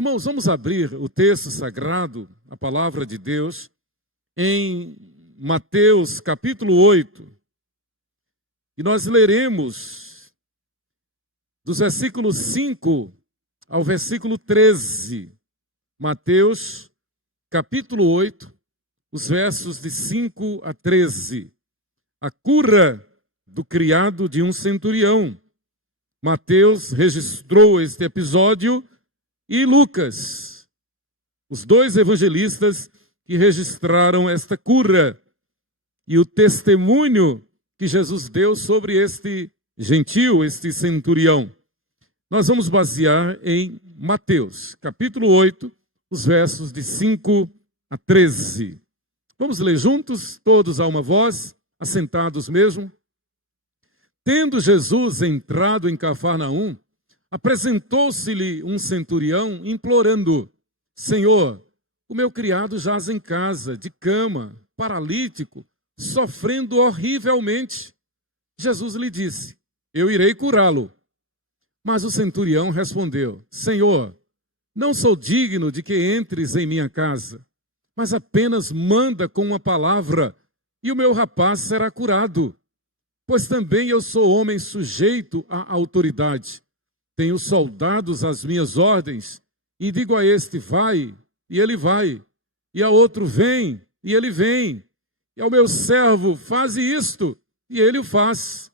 Irmãos, vamos abrir o texto sagrado, a palavra de Deus, em Mateus capítulo 8. E nós leremos dos versículos 5 ao versículo 13. Mateus capítulo 8, os versos de 5 a 13. A cura do criado de um centurião. Mateus registrou este episódio e Lucas, os dois evangelistas que registraram esta cura e o testemunho que Jesus deu sobre este gentil, este centurião. Nós vamos basear em Mateus, capítulo 8, os versos de 5 a 13. Vamos ler juntos, todos a uma voz, assentados mesmo. Tendo Jesus entrado em Cafarnaum, apresentou-se-lhe um centurião, implorando: Senhor, o meu criado jaz em casa, de cama, paralítico, sofrendo horrivelmente. Jesus lhe disse: Eu irei curá-lo. Mas o centurião respondeu: Senhor, não sou digno de que entres em minha casa, mas apenas manda com uma palavra, e o meu rapaz será curado. Pois também eu sou homem sujeito à autoridade. Tenho soldados às minhas ordens, e digo a este: vai, e ele vai, e a outro: vem, e ele vem, e ao meu servo: faze isto, e ele o faz.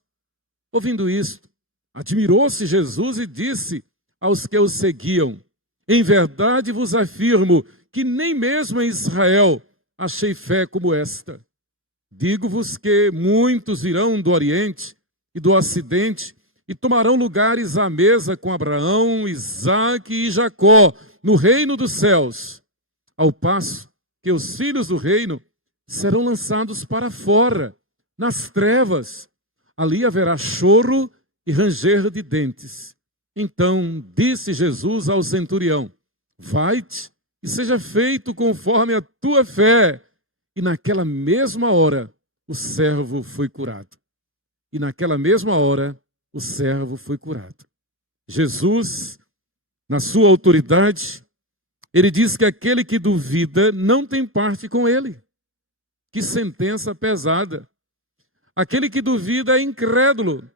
Ouvindo isto, admirou-se Jesus e disse aos que o seguiam: em verdade vos afirmo que nem mesmo em Israel achei fé como esta. Digo-vos que muitos virão do Oriente e do Ocidente e tomarão lugares à mesa com Abraão, Isaque e Jacó no reino dos céus, ao passo que os filhos do reino serão lançados para fora, nas trevas. Ali haverá choro e ranger de dentes. Então disse Jesus ao centurião: vai-te e seja feito conforme a tua fé. E naquela mesma hora o servo foi curado. E naquela mesma hora o servo foi curado. Jesus, na sua autoridade, ele diz que aquele que duvida não tem parte com ele. Que sentença pesada. Aquele que duvida é incrédulo.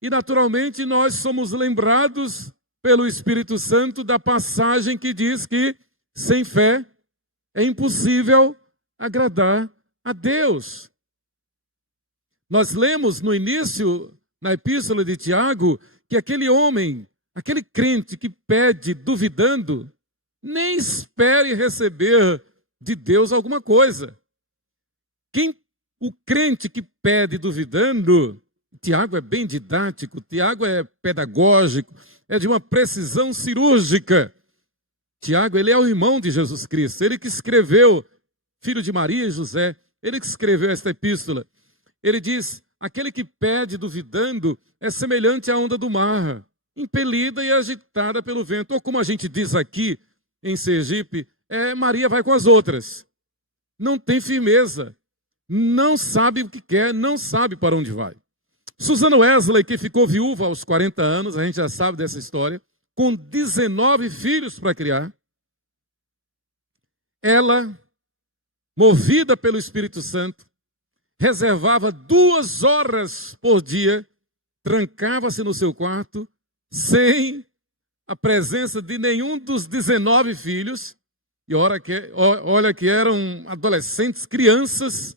E naturalmente nós somos lembrados pelo Espírito Santo da passagem que diz que sem fé é impossível agradar a Deus. Nós lemos no início, na epístola de Tiago, que aquele homem, aquele crente que pede duvidando, nem espere receber de Deus alguma coisa. O crente que pede duvidando, Tiago é bem didático, Tiago é pedagógico, é de uma precisão cirúrgica. Tiago, ele é o irmão de Jesus Cristo, ele que escreveu, filho de Maria e José, ele que escreveu esta epístola. Ele diz: aquele que pede duvidando é semelhante à onda do mar, impelida e agitada pelo vento. Ou como a gente diz aqui em Sergipe, Maria vai com as outras. Não tem firmeza, não sabe o que quer, não sabe para onde vai. Susana Wesley, que ficou viúva aos 40 anos, a gente já sabe dessa história, com 19 filhos para criar, ela, movida pelo Espírito Santo, reservava 2 horas por dia, trancava-se no seu quarto, sem a presença de nenhum dos 19 filhos, e olha que eram adolescentes, crianças,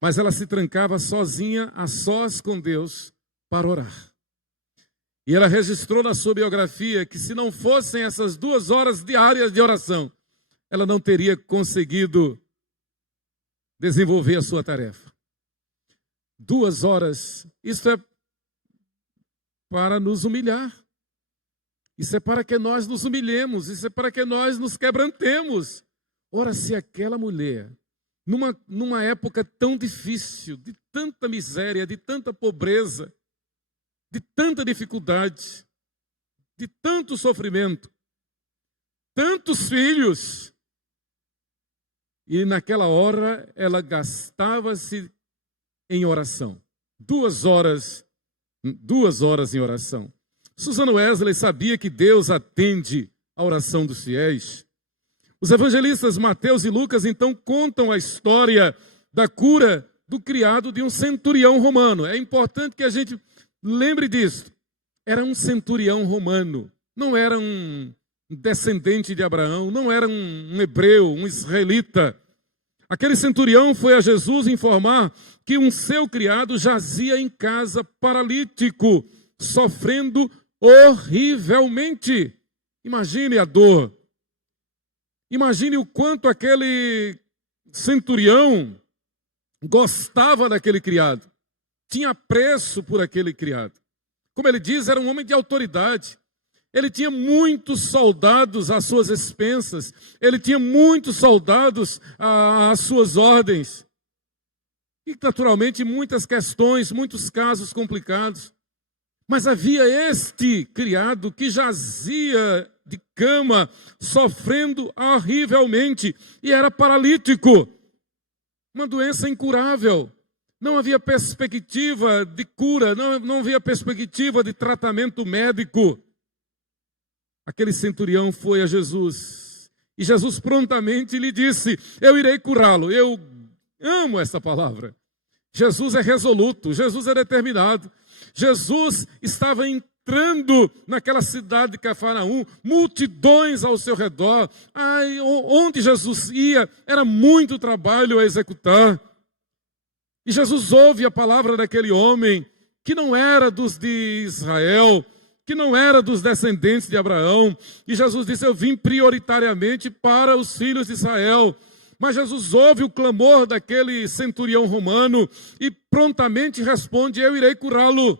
mas ela se trancava sozinha, a sós com Deus, para orar. E ela registrou na sua biografia que se não fossem essas 2 horas diárias de oração, ela não teria conseguido desenvolver a sua tarefa. 2 horas, isso é para nos humilhar. Isso é para que nós nos humilhemos, isso é para que nós nos quebrantemos. Ora, se aquela mulher, numa época tão difícil, de tanta miséria, de tanta pobreza, de tanta dificuldade, de tanto sofrimento, tantos filhos, e naquela hora ela gastava-se em oração. 2 horas em oração. Susan Wesley sabia que Deus atende a oração dos fiéis. Os evangelistas Mateus e Lucas, então, contam a história da cura do criado de um centurião romano. É importante que a gente lembre disso. Era um centurião romano, não era um descendente de Abraão, não era um hebreu, um israelita. Aquele centurião foi a Jesus informar que um seu criado jazia em casa paralítico, sofrendo horrivelmente. Imagine a dor. Imagine o quanto aquele centurião gostava daquele criado. Tinha apreço por aquele criado. Como ele diz, era um homem de autoridade. Ele tinha muitos soldados às suas expensas. Ele tinha muitos soldados às suas ordens. E, naturalmente, muitas questões, muitos casos complicados. Mas havia este criado que jazia de cama, sofrendo horrivelmente, e era paralítico. Uma doença incurável. Não havia perspectiva de cura, não havia perspectiva de tratamento médico. Aquele centurião foi a Jesus. E Jesus prontamente lhe disse: eu irei curá-lo. Eu amo essa palavra. Jesus é resoluto, Jesus é determinado. Jesus estava entrando naquela cidade de Cafarnaum, multidões ao seu redor. Onde Jesus ia, era muito trabalho a executar. E Jesus ouve a palavra daquele homem, que não era dos de Israel, que não era dos descendentes de Abraão. E Jesus disse: eu vim prioritariamente para os filhos de Israel. Mas Jesus ouve o clamor daquele centurião romano e prontamente responde: eu irei curá-lo.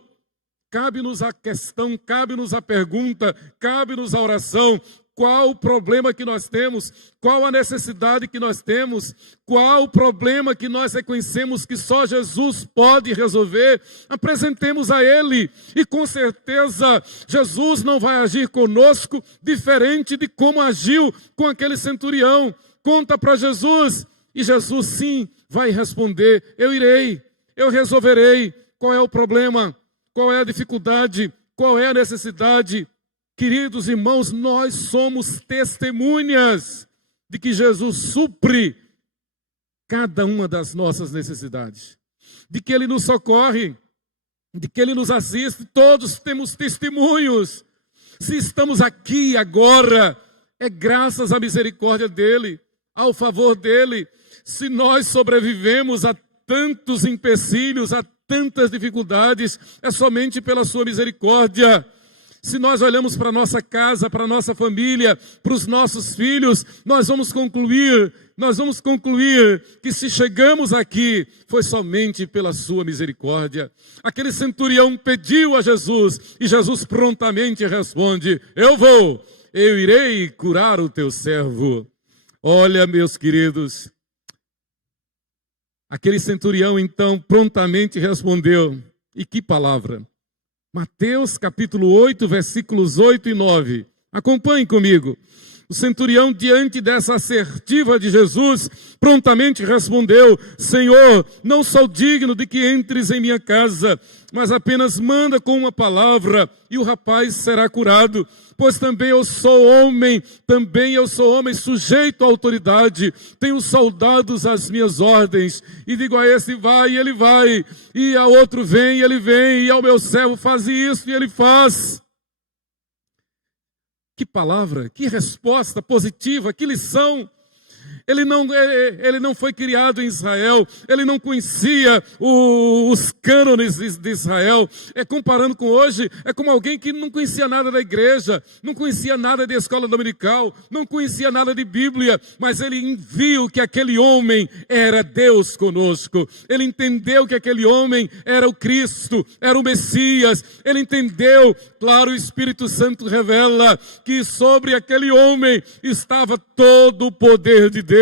Cabe-nos a questão, cabe-nos a pergunta, cabe-nos a oração. Qual o problema que nós temos? Qual a necessidade que nós temos? Qual o problema que nós reconhecemos que só Jesus pode resolver? Apresentemos a Ele. E com certeza Jesus não vai agir conosco diferente de como agiu com aquele centurião. Conta para Jesus. E Jesus sim vai responder: eu irei, eu resolverei. Qual é o problema? Qual é a dificuldade? Qual é a necessidade? Queridos irmãos, nós somos testemunhas de que Jesus supre cada uma das nossas necessidades, de que Ele nos socorre, de que Ele nos assiste. Todos temos testemunhos. Se estamos aqui agora, é graças à misericórdia dEle, ao favor dEle. Se nós sobrevivemos a tantos empecilhos, a tantas dificuldades, é somente pela sua misericórdia. Se nós olhamos para a nossa casa, para a nossa família, para os nossos filhos, nós vamos concluir que se chegamos aqui, foi somente pela sua misericórdia. Aquele centurião pediu a Jesus, e Jesus prontamente responde: eu irei curar o teu servo. Olha, meus queridos, aquele centurião então prontamente respondeu. E que palavra! Mateus capítulo 8, versículos 8 e 9. Acompanhem comigo. O centurião, diante dessa assertiva de Jesus, prontamente respondeu: Senhor, não sou digno de que entres em minha casa, mas apenas manda com uma palavra e o rapaz será curado. Pois também eu sou homem sujeito à autoridade, tenho soldados às minhas ordens, e digo a esse vai e ele vai, e a outro vem e ele vem, e ao meu servo faz isso e ele faz. Que palavra, que resposta positiva, que lição. Ele não foi criado em Israel, ele não conhecia os cânones de Israel. Comparando com hoje, é como alguém que não conhecia nada da igreja, não conhecia nada de escola dominical, não conhecia nada de Bíblia, mas ele viu que aquele homem era Deus conosco. Ele entendeu que aquele homem era o Cristo, era o Messias. Ele entendeu, claro, o Espírito Santo revela que sobre aquele homem estava todo o poder de Deus.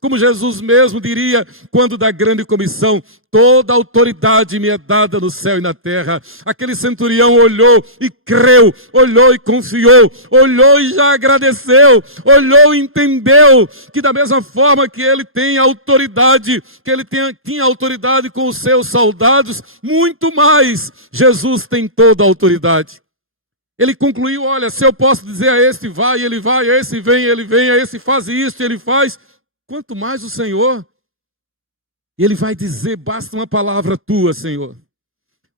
Como Jesus mesmo diria quando da grande comissão: toda autoridade me é dada no céu e na terra. Aquele centurião olhou e creu, olhou e confiou, olhou e já agradeceu, olhou e entendeu que da mesma forma que ele tem autoridade, que ele tinha autoridade com os seus soldados, muito mais Jesus tem toda a autoridade. Ele concluiu, olha, se eu posso dizer a este vai, ele vai, a esse vem, ele vem, a esse faz isto, ele faz, quanto mais o Senhor. Ele vai dizer, basta uma palavra tua, Senhor.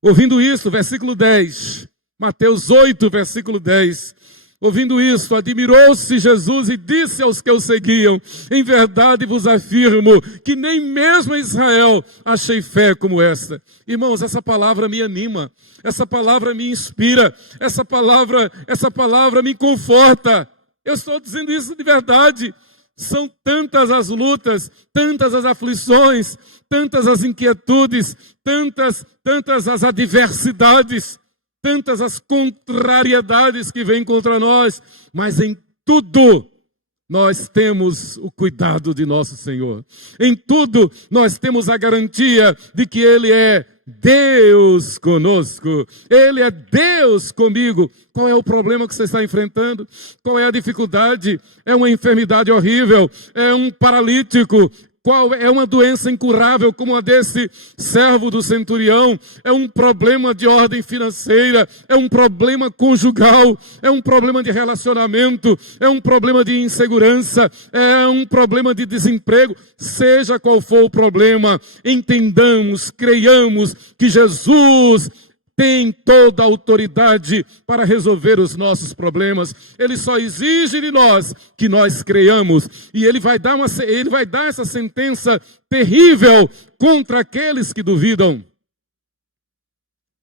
Ouvindo isso, versículo 10, Mateus 8, versículo 10. Ouvindo isso, admirou-se Jesus e disse aos que o seguiam, em verdade vos afirmo que nem mesmo em Israel achei fé como esta. Irmãos, essa palavra me anima, essa palavra me inspira, essa palavra me conforta. Eu estou dizendo isso de verdade. São tantas as lutas, tantas as aflições, tantas as inquietudes, tantas as adversidades, tantas as contrariedades que vêm contra nós, mas em tudo nós temos o cuidado de nosso Senhor. Em tudo nós temos a garantia de que Ele é Deus conosco. Ele é Deus comigo. Qual é o problema que você está enfrentando? Qual é a dificuldade? É uma enfermidade horrível? É um paralítico? Qual é uma doença incurável como a desse servo do centurião? É um problema de ordem financeira? É um problema conjugal? É um problema de relacionamento? É um problema de insegurança? É um problema de desemprego? Seja qual for o problema, entendamos, creiamos que Jesus tem toda a autoridade para resolver os nossos problemas. Ele só exige de nós que nós creiamos. E Ele vai dar essa sentença terrível contra aqueles que duvidam.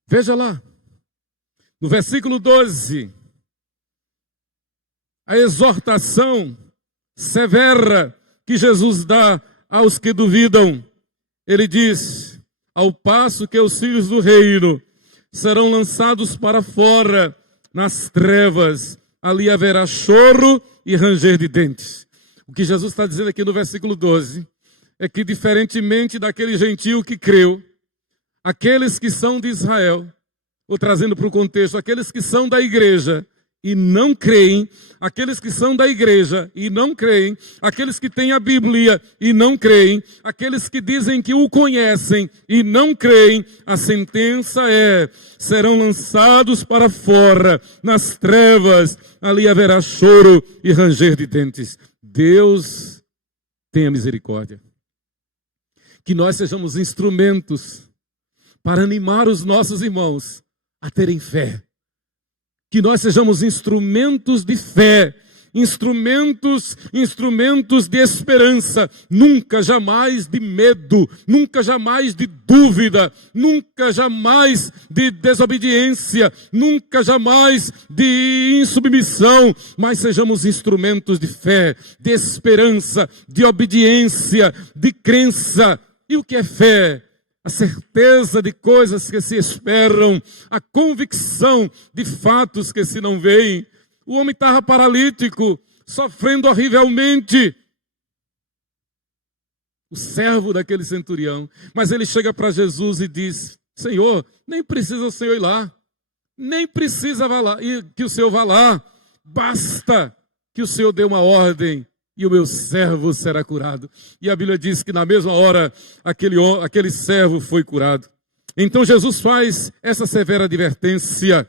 Veja lá, no versículo 12, a exortação severa que Jesus dá aos que duvidam. Ele diz, ao passo que os filhos do reino serão lançados para fora, nas trevas, ali haverá choro e ranger de dentes. O que Jesus está dizendo aqui no versículo 12, é que diferentemente daquele gentio que creu, aqueles que são de Israel, ou trazendo para o contexto, aqueles que são da igreja e não creem, aqueles que são da igreja e não creem, aqueles que têm a Bíblia e não creem, aqueles que dizem que o conhecem e não creem, a sentença é, serão lançados para fora, nas trevas, ali haverá choro e ranger de dentes. Deus tenha misericórdia. Que nós sejamos instrumentos para animar os nossos irmãos a terem fé. Que nós sejamos instrumentos de fé, instrumentos de esperança, nunca jamais de medo, nunca jamais de dúvida, nunca jamais de desobediência, nunca jamais de insubmissão, mas sejamos instrumentos de fé, de esperança, de obediência, de crença. E o que é fé? A certeza de coisas que se esperam, a convicção de fatos que se não veem. O homem estava paralítico, sofrendo horrivelmente. O servo daquele centurião. Mas ele chega para Jesus e diz, Senhor, nem precisa o Senhor ir lá. Nem precisa que o Senhor vá lá. Basta que o Senhor dê uma ordem e o meu servo será curado. E a Bíblia diz que na mesma hora aquele servo foi curado. Então Jesus faz essa severa advertência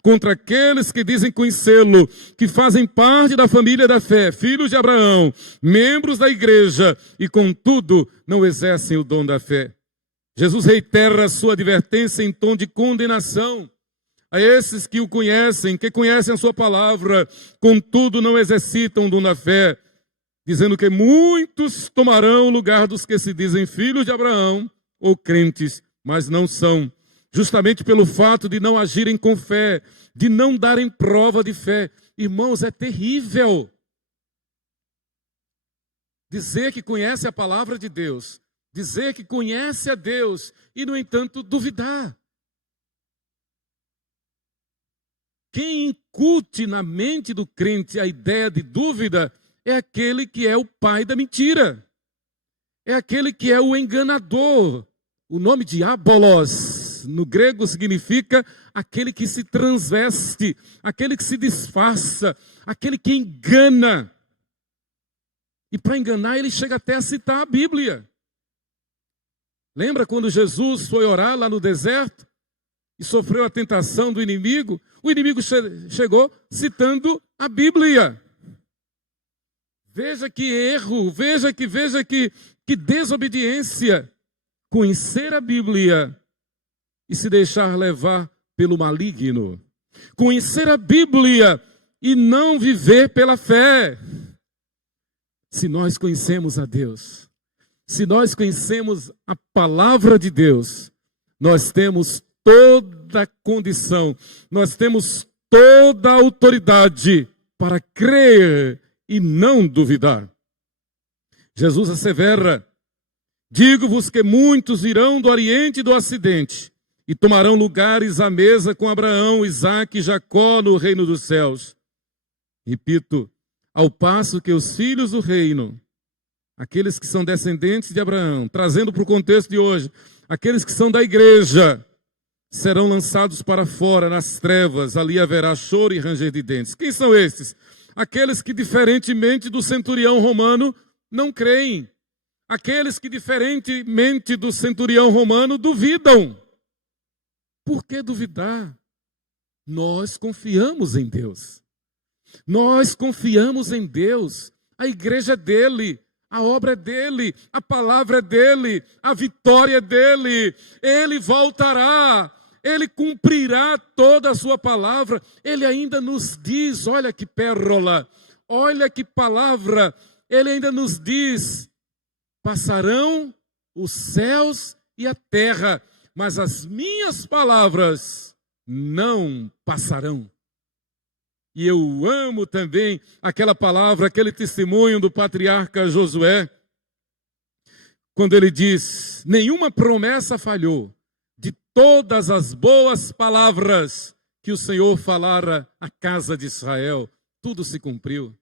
contra aqueles que dizem conhecê-lo, que fazem parte da família da fé, filhos de Abraão, membros da igreja, e contudo não exercem o dom da fé. Jesus reitera a sua advertência em tom de condenação a esses que o conhecem, que conhecem a sua palavra, contudo não exercitam o dom da fé, dizendo que muitos tomarão o lugar dos que se dizem filhos de Abraão ou crentes, mas não são. Justamente pelo fato de não agirem com fé, de não darem prova de fé. Irmãos, é terrível dizer que conhece a palavra de Deus, dizer que conhece a Deus e, no entanto, duvidar. Quem incute na mente do crente a ideia de dúvida é aquele que é o pai da mentira. É aquele que é o enganador. O nome diabolos, no grego, significa aquele que se transveste, aquele que se disfarça, aquele que engana. E para enganar, ele chega até a citar a Bíblia. Lembra quando Jesus foi orar lá no deserto? e sofreu a tentação do inimigo, o inimigo chegou citando a Bíblia. Veja que erro, veja que desobediência. Conhecer a Bíblia e se deixar levar pelo maligno. Conhecer a Bíblia e não viver pela fé. Se nós conhecemos a Deus, se nós conhecemos a palavra de Deus, nós temos toda a condição, nós temos toda a autoridade para crer e não duvidar. Jesus assevera: digo-vos que muitos virão do Oriente e do Ocidente e tomarão lugares à mesa com Abraão, Isaque e Jacó no reino dos céus. Repito, ao passo que os filhos do reino, aqueles que são descendentes de Abraão, trazendo para o contexto de hoje, aqueles que são da igreja, serão lançados para fora nas trevas, ali haverá choro e ranger de dentes. Quem são estes? Aqueles que, diferentemente do centurião romano, não creem. Aqueles que, diferentemente do centurião romano, duvidam. Por que duvidar? Nós confiamos em Deus. Nós confiamos em Deus. A igreja é dele, a obra é dele, a palavra é dele, a vitória é dele. Ele voltará, ele cumprirá toda a sua palavra. Ele ainda nos diz, olha que pérola, olha que palavra, ele ainda nos diz: passarão os céus e a terra, mas as minhas palavras não passarão. E eu amo também aquela palavra, aquele testemunho do patriarca Josué, quando ele diz: nenhuma promessa falhou, de todas as boas palavras que o Senhor falara à casa de Israel, tudo se cumpriu.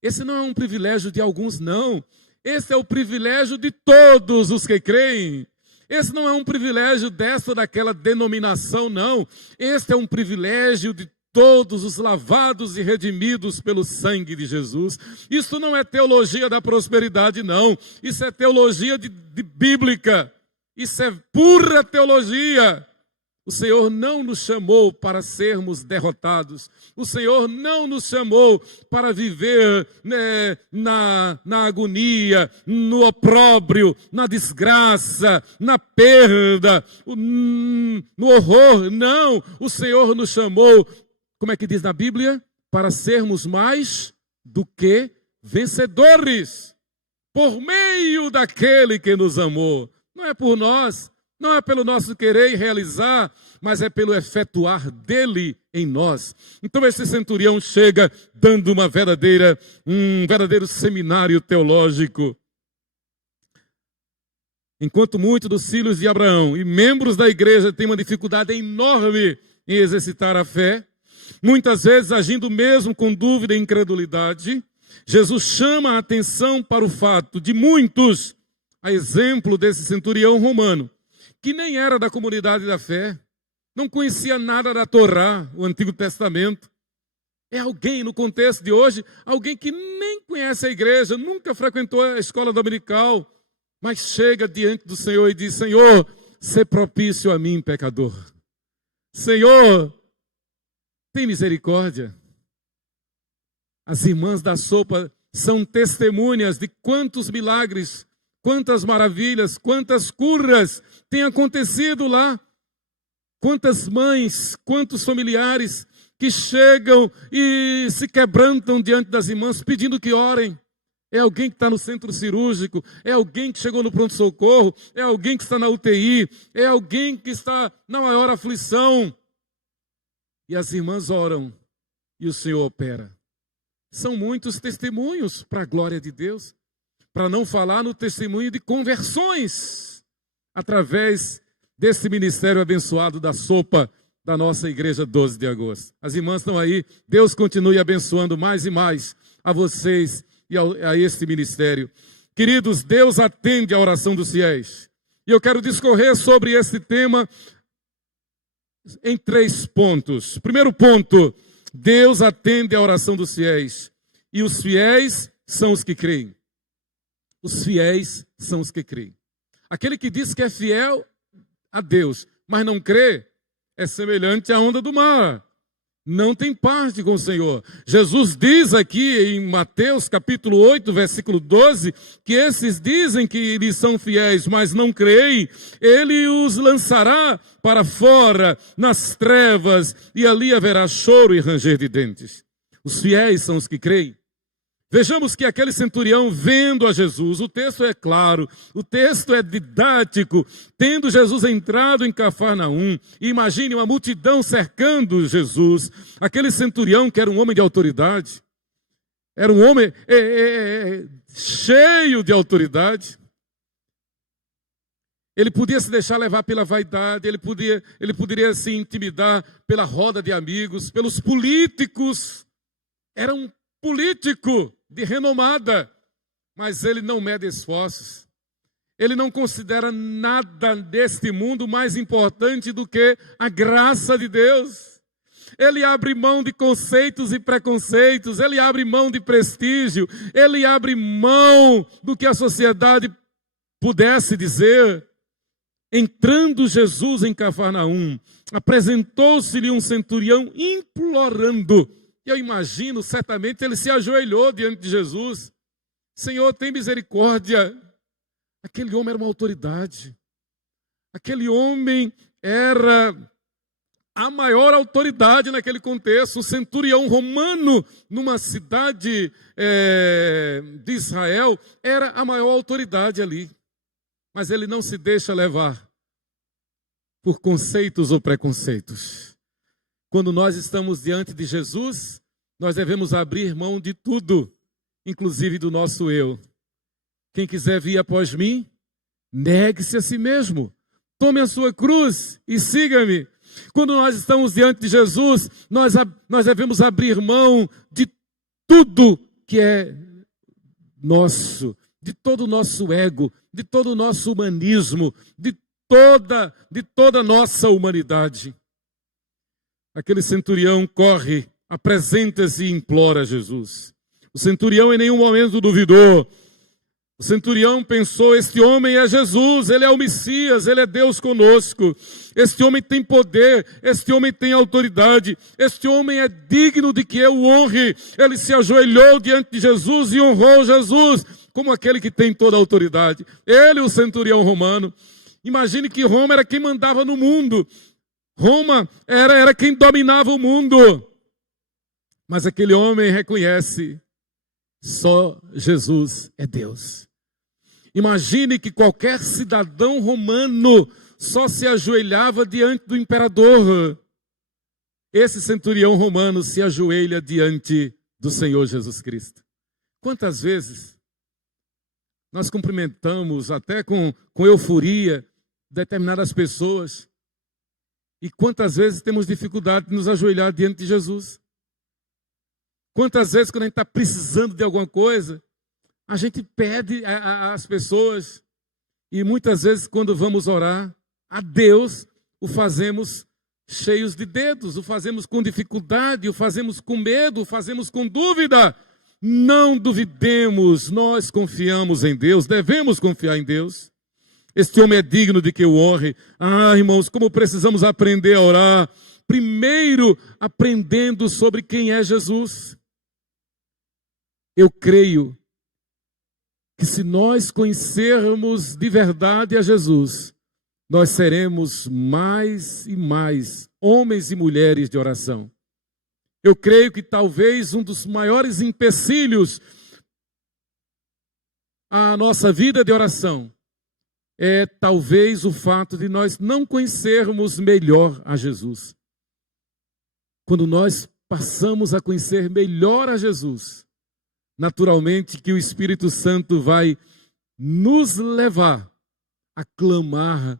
Esse não é um privilégio de alguns, não. Esse é o privilégio de todos os que creem. Esse não é um privilégio dessa ou daquela denominação, não. Esse é um privilégio de todos os lavados e redimidos pelo sangue de Jesus. Isso não é teologia da prosperidade, não. Isso é teologia de bíblica. Isso é pura teologia. O Senhor não nos chamou para sermos derrotados. O Senhor não nos chamou para viver na agonia, no opróbrio, na desgraça, na perda, no horror. Não, o Senhor nos chamou, como é que diz na Bíblia? Para sermos mais do que vencedores, por meio daquele que nos amou. Não é por nós, não é pelo nosso querer e realizar, mas é pelo efetuar dele em nós. Então esse centurião chega dando um verdadeiro seminário teológico. Enquanto muitos dos filhos de Abraão e membros da igreja têm uma dificuldade enorme em exercitar a fé, muitas vezes agindo mesmo com dúvida e incredulidade, Jesus chama a atenção para o fato de muitos, a exemplo desse centurião romano, que nem era da comunidade da fé, não conhecia nada da Torá, o Antigo Testamento. É alguém, no contexto de hoje, alguém que nem conhece a igreja, nunca frequentou a escola dominical, mas chega diante do Senhor e diz: Senhor, sê propício a mim, pecador. Senhor, tem misericórdia. As irmãs da sopa são testemunhas de quantos milagres, quantas maravilhas, quantas curas têm acontecido lá. Quantas mães, quantos familiares que chegam e se quebrantam diante das irmãs pedindo que orem. É alguém que está no centro cirúrgico, é alguém que chegou no pronto-socorro, é alguém que está na UTI, é alguém que está na maior aflição. E as irmãs oram e o Senhor opera. São muitos testemunhos para a glória de Deus, para não falar no testemunho de conversões através desse ministério abençoado da sopa da nossa igreja 12 de agosto. As irmãs estão aí, Deus continue abençoando mais e mais a vocês e a este ministério. Queridos, Deus atende a oração dos fiéis. E eu quero discorrer sobre esse tema em 3 pontos. Primeiro ponto, Deus atende a oração dos fiéis. E os fiéis são os que creem. Os fiéis são os que creem. Aquele que diz que é fiel a Deus, mas não crê, é semelhante à onda do mar. Não tem parte com o Senhor. Jesus diz aqui em Mateus capítulo 8, versículo 12, que esses dizem que lhes são fiéis, mas não creem. Ele os lançará para fora, nas trevas, e ali haverá choro e ranger de dentes. Os fiéis são os que creem. Vejamos que aquele centurião vendo a Jesus, o texto é claro, o texto é didático, tendo Jesus entrado em Cafarnaum, e imagine uma multidão cercando Jesus, aquele centurião que era um homem de autoridade, era um homem cheio de autoridade, ele podia se deixar levar pela vaidade, ele poderia se intimidar pela roda de amigos, pelos políticos, era um político de renomada, mas ele não mede esforços. Ele não considera nada deste mundo mais importante do que a graça de Deus. Ele abre mão de conceitos e preconceitos, ele abre mão de prestígio, ele abre mão do que a sociedade pudesse dizer. Entrando Jesus em Cafarnaum, apresentou-se-lhe um centurião implorando. Eu imagino, certamente, ele se ajoelhou diante de Jesus. Senhor, tem misericórdia. Aquele homem era uma autoridade. Aquele homem era a maior autoridade naquele contexto. O centurião romano, numa cidade de Israel, era a maior autoridade ali. Mas ele não se deixa levar por conceitos ou preconceitos. Quando nós estamos diante de Jesus, nós devemos abrir mão de tudo, inclusive do nosso eu. Quem quiser vir após mim, negue-se a si mesmo. Tome a sua cruz e siga-me. Quando nós estamos diante de Jesus, nós devemos abrir mão de tudo que é nosso, de todo o nosso ego, de todo o nosso humanismo, de toda a nossa humanidade. Aquele centurião corre, apresenta-se e implora a Jesus. O centurião em nenhum momento duvidou. O centurião pensou, este homem é Jesus, ele é o Messias, ele é Deus conosco. Este homem tem poder, este homem tem autoridade, este homem é digno de que eu o honre. Ele se ajoelhou diante de Jesus e honrou Jesus como aquele que tem toda a autoridade. Ele, o centurião romano. Imagine que Roma era quem mandava no mundo. Roma era quem dominava o mundo. Mas aquele homem reconhece, só Jesus é Deus. Imagine que qualquer cidadão romano só se ajoelhava diante do imperador. Esse centurião romano se ajoelha diante do Senhor Jesus Cristo. Quantas vezes nós cumprimentamos até com euforia determinadas pessoas, e quantas vezes temos dificuldade de nos ajoelhar diante de Jesus? Quantas vezes, quando a gente está precisando de alguma coisa, a gente pede às pessoas, e muitas vezes, quando vamos orar a Deus, o fazemos cheios de dedos, o fazemos com dificuldade, o fazemos com medo, o fazemos com dúvida. Não duvidemos, nós confiamos em Deus, devemos confiar em Deus. Este homem é digno de que eu honre. Ah, irmãos, como precisamos aprender a orar. Primeiro, aprendendo sobre quem é Jesus. Eu creio que se nós conhecermos de verdade a Jesus, nós seremos mais e mais homens e mulheres de oração. Eu creio que talvez um dos maiores empecilhos à nossa vida de oração é talvez o fato de nós não conhecermos melhor a Jesus. Quando nós passamos a conhecer melhor a Jesus, naturalmente que o Espírito Santo vai nos levar a clamar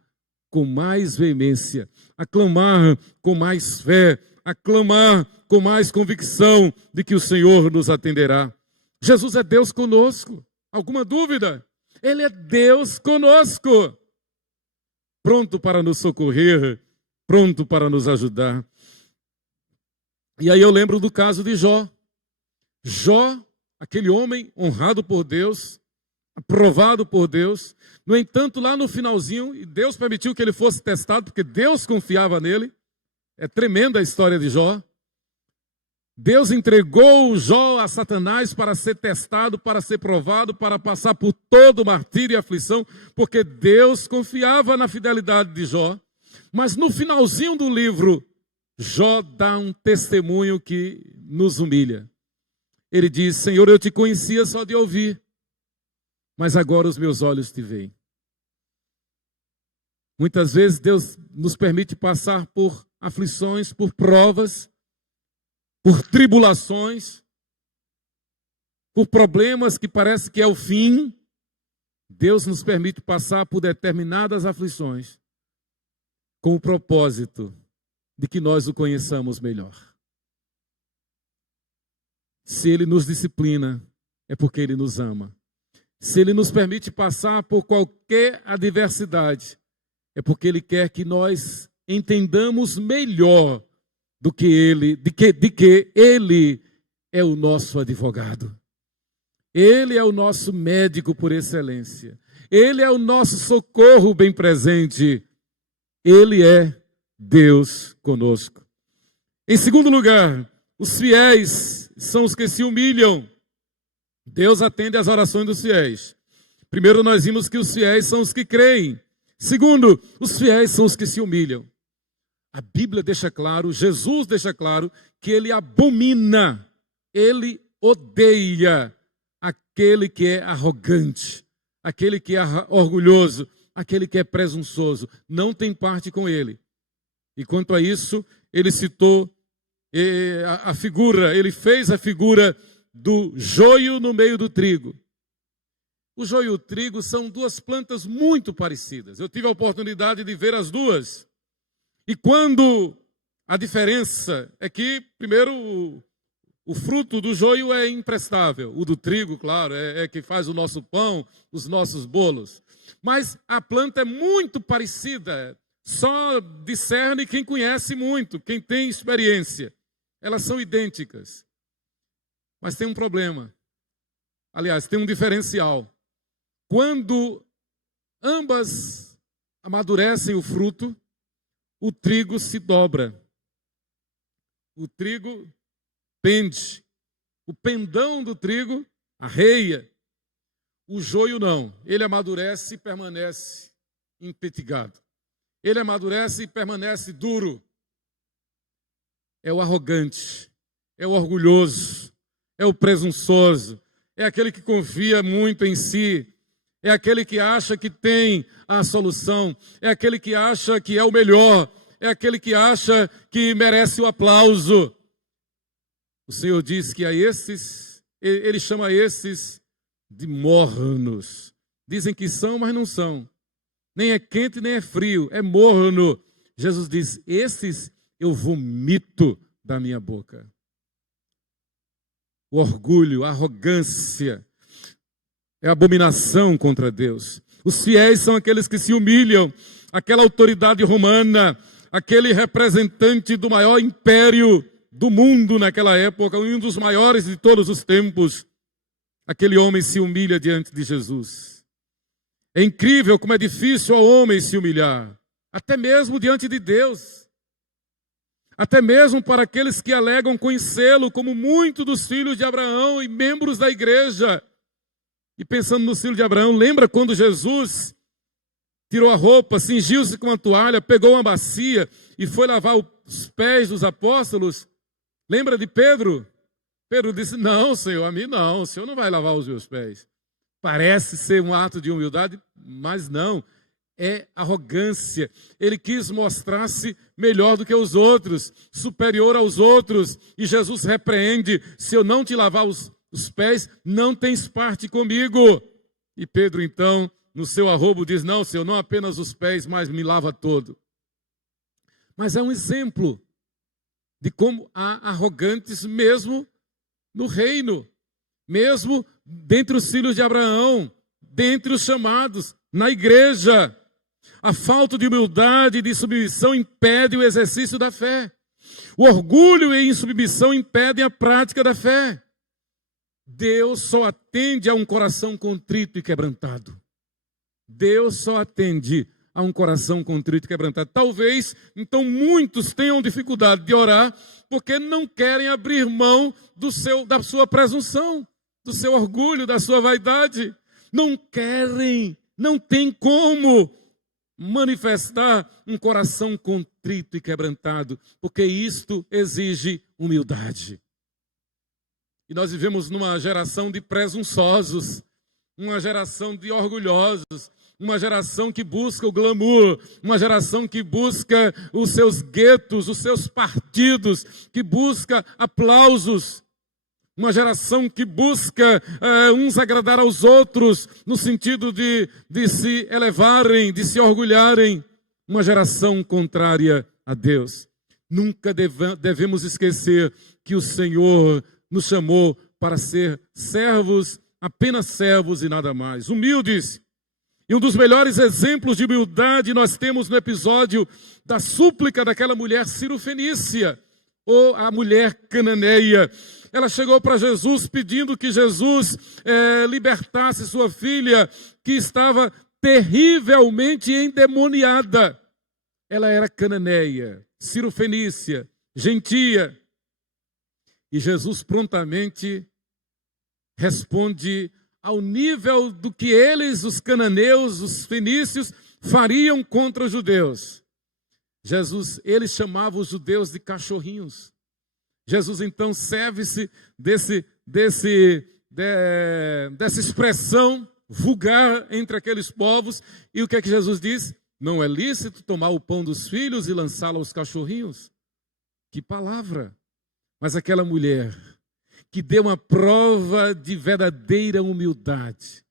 com mais veemência, a clamar com mais fé, a clamar com mais convicção de que o Senhor nos atenderá. Jesus é Deus conosco. Alguma dúvida? Ele é Deus conosco, pronto para nos socorrer, pronto para nos ajudar. E aí eu lembro do caso de Jó. Jó, aquele homem honrado por Deus, aprovado por Deus. No entanto, lá no finalzinho, e Deus permitiu que ele fosse testado, porque Deus confiava nele. É tremenda a história de Jó. Deus entregou Jó a Satanás para ser testado, para ser provado, para passar por todo o martírio e aflição, porque Deus confiava na fidelidade de Jó. Mas no finalzinho do livro, Jó dá um testemunho que nos humilha. Ele diz: Senhor, eu te conhecia só de ouvir, mas agora os meus olhos te veem. Muitas vezes Deus nos permite passar por aflições, por provas, por tribulações, por problemas que parece que é o fim. Deus nos permite passar por determinadas aflições com o propósito de que nós o conheçamos melhor. Se Ele nos disciplina, é porque Ele nos ama. Se Ele nos permite passar por qualquer adversidade, é porque Ele quer que nós entendamos melhor do que Ele, de que Ele é o nosso advogado. Ele é o nosso médico por excelência. Ele é o nosso socorro bem presente. Ele é Deus conosco. Em segundo lugar, os fiéis são os que se humilham. Deus atende às orações dos fiéis. Primeiro, nós vimos que os fiéis são os que creem. Segundo, os fiéis são os que se humilham. A Bíblia deixa claro, Jesus deixa claro, que Ele abomina, Ele odeia aquele que é arrogante, aquele que é orgulhoso, aquele que é presunçoso. Não tem parte com Ele. E quanto a isso, Ele citou a figura, Ele fez a figura do joio no meio do trigo. O joio e o trigo são duas plantas muito parecidas. Eu tive a oportunidade de ver as duas. E quando a diferença é que, primeiro, o fruto do joio é imprestável. O do trigo, claro, é que faz o nosso pão, os nossos bolos. Mas a planta é muito parecida. Só discerne quem conhece muito, quem tem experiência. Elas são idênticas. Mas tem um problema. Aliás, tem um diferencial. Quando ambas amadurecem o fruto, o trigo se dobra. O trigo pende. O pendão do trigo arreia. O joio não. Ele amadurece e permanece empetigado. Ele amadurece e permanece duro. É o arrogante. É o orgulhoso. É o presunçoso. É aquele que confia muito em si. É aquele que acha que tem a solução. É aquele que acha que é o melhor. É aquele que acha que merece o aplauso. O Senhor diz que a esses, Ele chama esses de mornos. Dizem que são, mas não são. Nem é quente, nem é frio. É morno. Jesus diz: esses eu vomito da minha boca. O orgulho, a arrogância, é abominação contra Deus. Os fiéis são aqueles que se humilham, aquela autoridade romana, aquele representante do maior império do mundo naquela época, um dos maiores de todos os tempos. Aquele homem se humilha diante de Jesus. É incrível como é difícil ao homem se humilhar, até mesmo diante de Deus. Até mesmo para aqueles que alegam conhecê-lo, como muitos dos filhos de Abraão e membros da igreja. E pensando no filho de Abraão, lembra quando Jesus tirou a roupa, cingiu-se com uma toalha, pegou uma bacia e foi lavar os pés dos apóstolos? Lembra de Pedro? Pedro disse: não, Senhor, a mim não, o Senhor não vai lavar os meus pés. Parece ser um ato de humildade, mas não, é arrogância. Ele quis mostrar-se melhor do que os outros, superior aos outros, e Jesus repreende: se eu não te lavar os pés, não tens parte comigo. E Pedro então, no seu arrobo, diz: não, Senhor, não apenas os pés, mas me lava todo. Mas é um exemplo de como há arrogantes mesmo no reino, mesmo dentre os filhos de Abraão, dentre os chamados, na igreja. A falta de humildade e de submissão impede o exercício da fé. O orgulho e a insubmissão impedem a prática da fé. Deus só atende a um coração contrito e quebrantado. Deus só atende a um coração contrito e quebrantado. Talvez, então, muitos tenham dificuldade de orar porque não querem abrir mão da sua presunção, do seu orgulho, da sua vaidade. Não querem, não tem como manifestar um coração contrito e quebrantado, porque isto exige humildade. E nós vivemos numa geração de presunçosos, uma geração de orgulhosos, uma geração que busca o glamour, uma geração que busca os seus guetos, os seus partidos, que busca aplausos, uma geração que busca uns agradar aos outros, no sentido de se elevarem, de se orgulharem, uma geração contrária a Deus. Nunca devemos esquecer que o Senhor nos chamou para ser servos, apenas servos e nada mais, humildes. E um dos melhores exemplos de humildade nós temos no episódio da súplica daquela mulher cirofenícia, ou a mulher cananeia. Ela chegou para Jesus pedindo que Jesus libertasse sua filha, que estava terrivelmente endemoniada. Ela era cananeia, cirofenícia, gentia. E Jesus prontamente responde ao nível do que eles, os cananeus, os fenícios, fariam contra os judeus. Eles chamavam os judeus de cachorrinhos. Jesus então serve-se dessa expressão vulgar entre aqueles povos. E o que é que Jesus diz? Não é lícito tomar o pão dos filhos e lançá-lo aos cachorrinhos. Que palavra! Mas aquela mulher que deu uma prova de verdadeira humildade,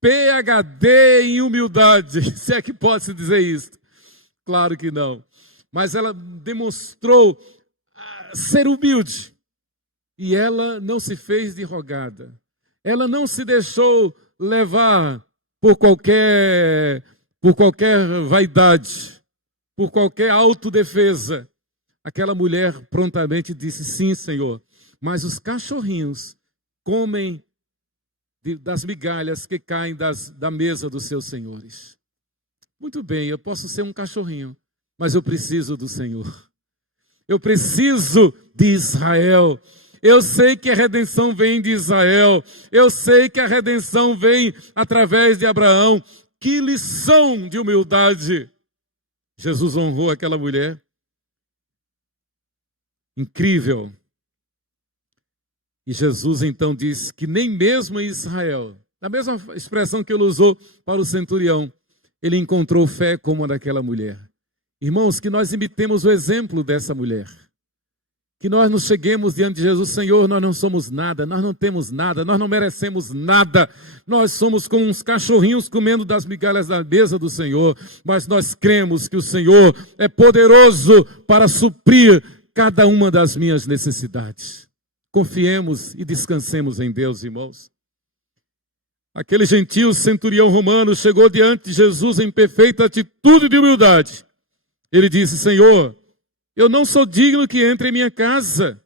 PhD em humildade, se é que pode-se dizer isso. Claro que não. Mas ela demonstrou ser humilde. E ela não se fez de rogada. Ela não se deixou levar por qualquer vaidade, por qualquer autodefesa. Aquela mulher prontamente disse: sim, Senhor, mas os cachorrinhos comem das migalhas que caem da mesa dos seus senhores. Muito bem, eu posso ser um cachorrinho, mas eu preciso do Senhor. Eu preciso de Israel. Eu sei que a redenção vem de Israel. Eu sei que a redenção vem através de Abraão. Que lição de humildade! Jesus honrou aquela mulher. Incrível. E Jesus então disse que nem mesmo em Israel, na mesma expressão que ele usou para o centurião, ele encontrou fé como a daquela mulher. Irmãos, que nós imitemos o exemplo dessa mulher. Que nós nos cheguemos diante de Jesus: Senhor, nós não somos nada, nós não temos nada, nós não merecemos nada. Nós somos como uns cachorrinhos comendo das migalhas da mesa do Senhor. Mas nós cremos que o Senhor é poderoso para suprir cada uma das minhas necessidades. Confiemos e descansemos em Deus, irmãos. Aquele gentil centurião romano chegou diante de Jesus em perfeita atitude de humildade. Ele disse: Senhor, eu não sou digno que entre em minha casa.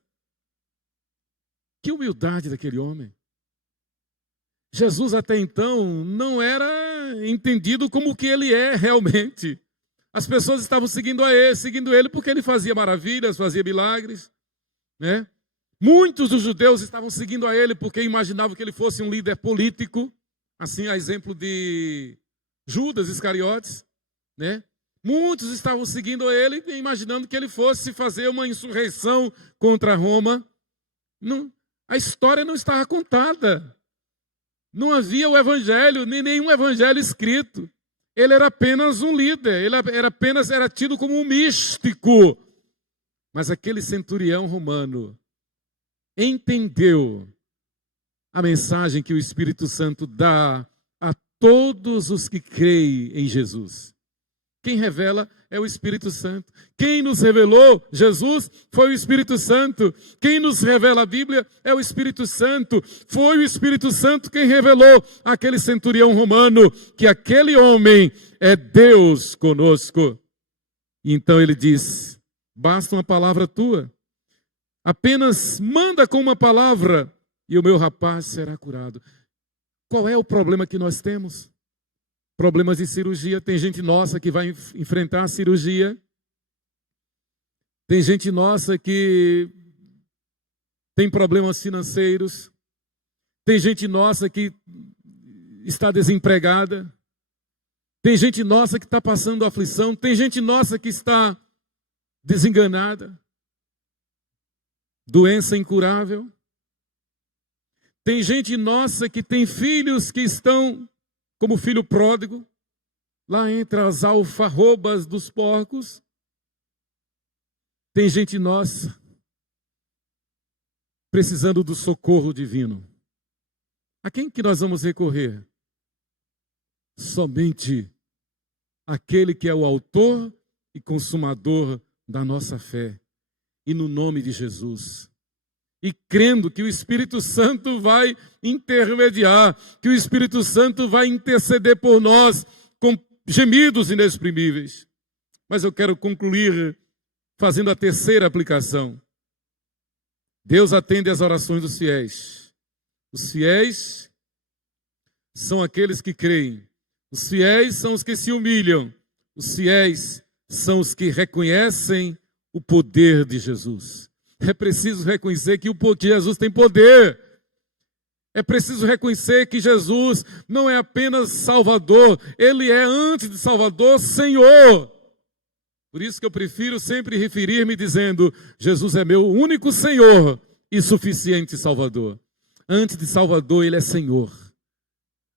Que humildade daquele homem. Jesus até então não era entendido como o que ele é realmente. As pessoas estavam seguindo ele porque ele fazia maravilhas, fazia milagres, né? Muitos dos judeus estavam seguindo a ele porque imaginavam que ele fosse um líder político, assim a exemplo de Judas Iscariotes, né? Muitos estavam seguindo a ele imaginando que ele fosse fazer uma insurreição contra Roma. Não, a história não estava contada. Não havia o evangelho, nem nenhum evangelho escrito. Ele era apenas um líder, ele era tido como um místico. Mas aquele centurião romano entendeu a mensagem que o Espírito Santo dá a todos os que creem em Jesus. Quem revela é o Espírito Santo. Quem nos revelou Jesus foi o Espírito Santo. Quem nos revela a Bíblia é o Espírito Santo. Foi o Espírito Santo quem revelou àquele centurião romano que aquele homem é Deus conosco. E então ele diz: basta uma palavra tua. Apenas manda com uma palavra e o meu rapaz será curado. Qual é o problema que nós temos? problemas de cirurgia. Tem gente nossa que vai enfrentar a cirurgia. Tem gente nossa que tem problemas financeiros. Tem gente nossa que está desempregada. Tem gente nossa que está passando aflição. Tem gente nossa que está desenganada. Doença incurável. Tem gente nossa que tem filhos que estão como o filho pródigo, lá entre as alfarrobas dos porcos. Tem gente nossa precisando do socorro divino. A quem que nós vamos recorrer? Somente aquele que é o autor e consumador da nossa fé. E no nome de Jesus. E crendo que o Espírito Santo vai intermediar, que o Espírito Santo vai interceder por nós com gemidos inexprimíveis. Mas eu quero concluir fazendo a terceira aplicação. Deus atende às orações dos fiéis. Os fiéis são aqueles que creem. Os fiéis são os que se humilham. Os fiéis são os que reconhecem o poder de Jesus. É preciso reconhecer que Jesus tem poder. É preciso reconhecer que Jesus não é apenas Salvador, Ele é, antes de Salvador, Senhor. Por isso que eu prefiro sempre referir-me dizendo: Jesus é meu único Senhor e suficiente Salvador. Antes de Salvador, Ele é Senhor.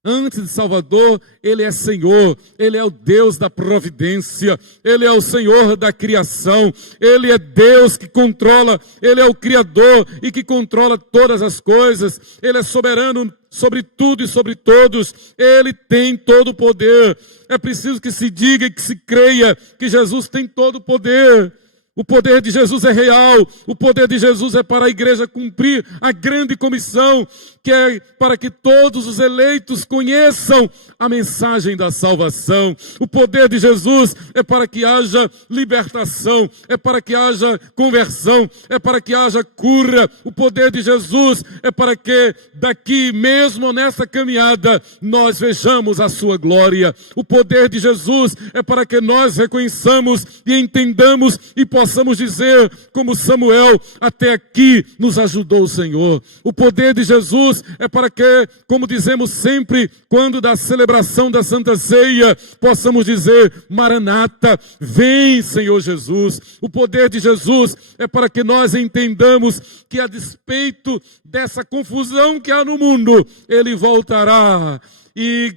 Antes de Salvador, Ele é Senhor, Ele é o Deus da providência, Ele é o Senhor da criação, Ele é Deus que controla, Ele é o Criador e que controla todas as coisas, Ele é soberano sobre tudo e sobre todos, Ele tem todo o poder. É preciso que se diga e que se creia que Jesus tem todo o poder. O poder de Jesus é real, o poder de Jesus é para a igreja cumprir a grande comissão, que é para que todos os eleitos conheçam a mensagem da salvação. O poder de Jesus é para que haja libertação, é para que haja conversão, é para que haja cura. O poder de Jesus é para que daqui mesmo nessa caminhada nós vejamos a sua glória. O poder de Jesus é para que nós reconheçamos e entendamos e possamos dizer como Samuel: até aqui nos ajudou o Senhor. O poder de Jesus é para que, como dizemos sempre, quando da celebração da Santa Ceia, possamos dizer: Maranata, vem Senhor Jesus. O poder de Jesus é para que nós entendamos que, a despeito dessa confusão que há no mundo, Ele voltará e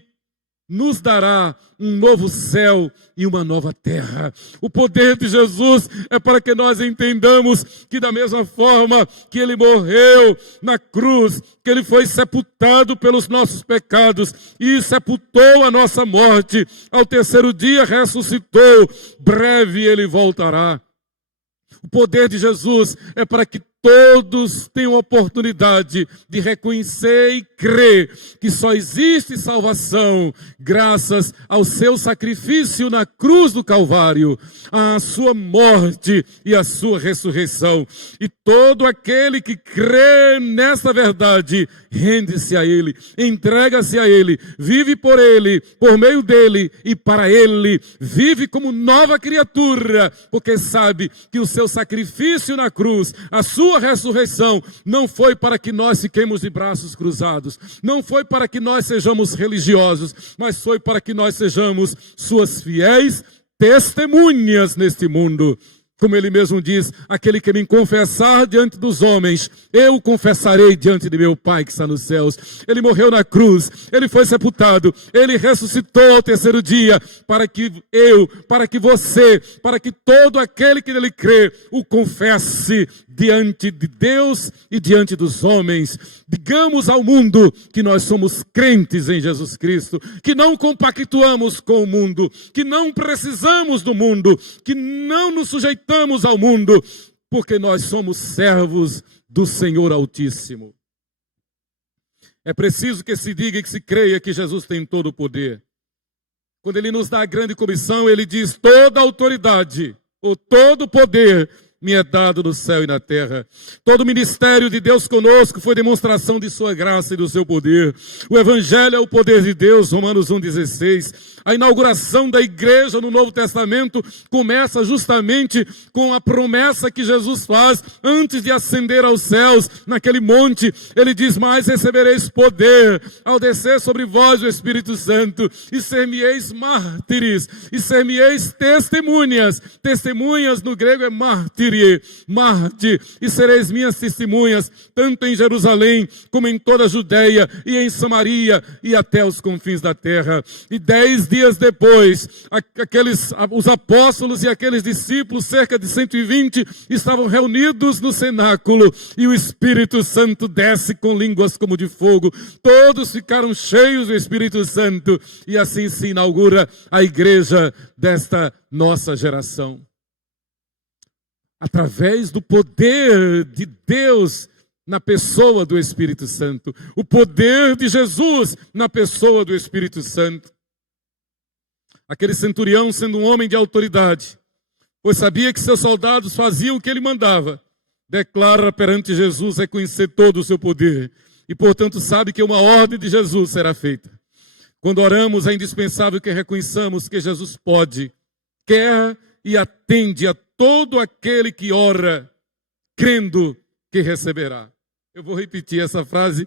nos dará um novo céu e uma nova terra. O poder de Jesus é para que nós entendamos que, da mesma forma que Ele morreu na cruz, que Ele foi sepultado pelos nossos pecados e sepultou a nossa morte, ao terceiro dia ressuscitou, breve Ele voltará. O poder de Jesus é para que todos tenham a oportunidade de reconhecer e crer que só existe salvação graças ao seu sacrifício na cruz do Calvário, à sua morte e à sua ressurreição. E todo aquele que crê nessa verdade, rende-se a Ele, entrega-se a Ele, vive por Ele, por meio dEle e para Ele, vive como nova criatura, porque sabe que o seu sacrifício na cruz, a sua ressurreição, não foi para que nós fiquemos de braços cruzados, não foi para que nós sejamos religiosos, mas foi para que nós sejamos suas fiéis testemunhas neste mundo. Como Ele mesmo diz: aquele que me confessar diante dos homens, eu confessarei diante de meu Pai que está nos céus. Ele morreu na cruz, Ele foi sepultado, Ele ressuscitou ao terceiro dia, para que eu, para que você, para que todo aquele que nele crê, o confesse diante de Deus e diante dos homens. Digamos ao mundo que nós somos crentes em Jesus Cristo, que não compactuamos com o mundo, que não precisamos do mundo, que não nos sujeitamos ao mundo, porque nós somos servos do Senhor Altíssimo. É preciso que se diga e que se creia que Jesus tem todo o poder. Quando Ele nos dá a grande comissão, Ele diz: toda a autoridade, ou todo o poder me é dado no céu e na terra. Todo o ministério de Deus conosco foi demonstração de sua graça e do seu poder. O Evangelho é o poder de Deus, Romanos 1,16. A inauguração da igreja no Novo Testamento começa justamente com a promessa que Jesus faz antes de ascender aos céus, naquele monte. Ele diz: mas recebereis poder ao descer sobre vós o Espírito Santo, e ser-me-eis mártires, e ser-me-eis testemunhas. Testemunhas no grego é mártire, mártir, e sereis minhas testemunhas, tanto em Jerusalém, como em toda a Judeia, e em Samaria, e até os confins da terra. E 10 dias depois, os apóstolos e aqueles discípulos, cerca de 120, estavam reunidos no cenáculo, e o Espírito Santo desce com línguas como de fogo. Todos ficaram cheios do Espírito Santo, e assim se inaugura a igreja desta nossa geração. Através do poder de Deus na pessoa do Espírito Santo, o poder de Jesus na pessoa do Espírito Santo. Aquele centurião, sendo um homem de autoridade, pois sabia que seus soldados faziam o que ele mandava, declara perante Jesus reconhecer todo o seu poder, e portanto sabe que uma ordem de Jesus será feita. Quando oramos, é indispensável que reconheçamos que Jesus pode, quer e atende a todo aquele que ora, crendo que receberá. Eu vou repetir essa frase,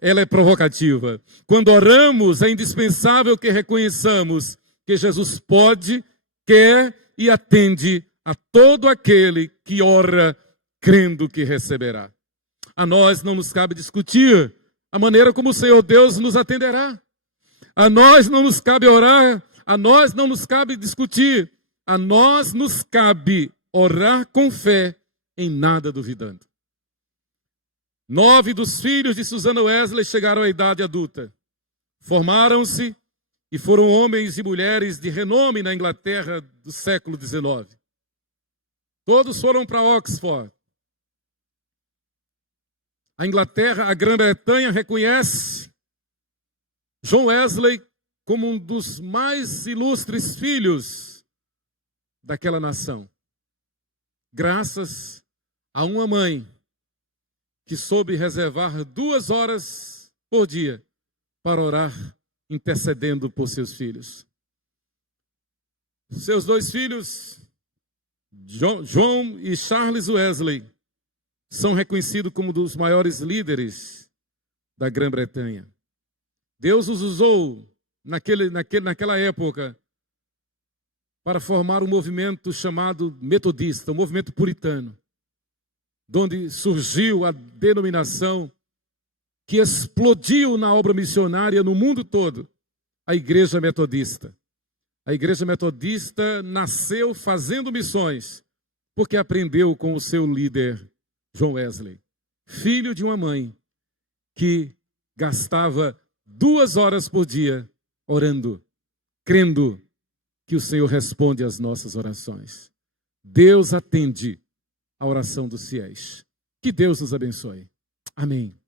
ela é provocativa. Quando oramos, é indispensável que reconheçamos que Jesus pode, quer e atende a todo aquele que ora, crendo que receberá. A nós não nos cabe discutir a maneira como o Senhor Deus nos atenderá. A nós não nos cabe orar, a nós não nos cabe discutir, a nós nos cabe orar com fé, em nada duvidando. 9 dos filhos de Susana Wesley chegaram à idade adulta. Formaram-se e foram homens e mulheres de renome na Inglaterra do século XIX. Todos foram para Oxford. A Inglaterra, a Grã-Bretanha, reconhece John Wesley como um dos mais ilustres filhos daquela nação. Graças a uma mãe que soube reservar 2 horas por dia para orar, intercedendo por seus filhos. Seus 2 filhos, John e Charles Wesley, são reconhecidos como dos maiores líderes da Grã-Bretanha. Deus os usou naquela época para formar um movimento chamado metodista, um movimento puritano, onde surgiu a denominação que explodiu na obra missionária no mundo todo, a Igreja Metodista. A Igreja Metodista nasceu fazendo missões, porque aprendeu com o seu líder, John Wesley, filho de uma mãe que gastava 2 horas por dia orando, crendo que o Senhor responde às nossas orações. Deus atende a oração dos fiéis. Que Deus nos abençoe. Amém.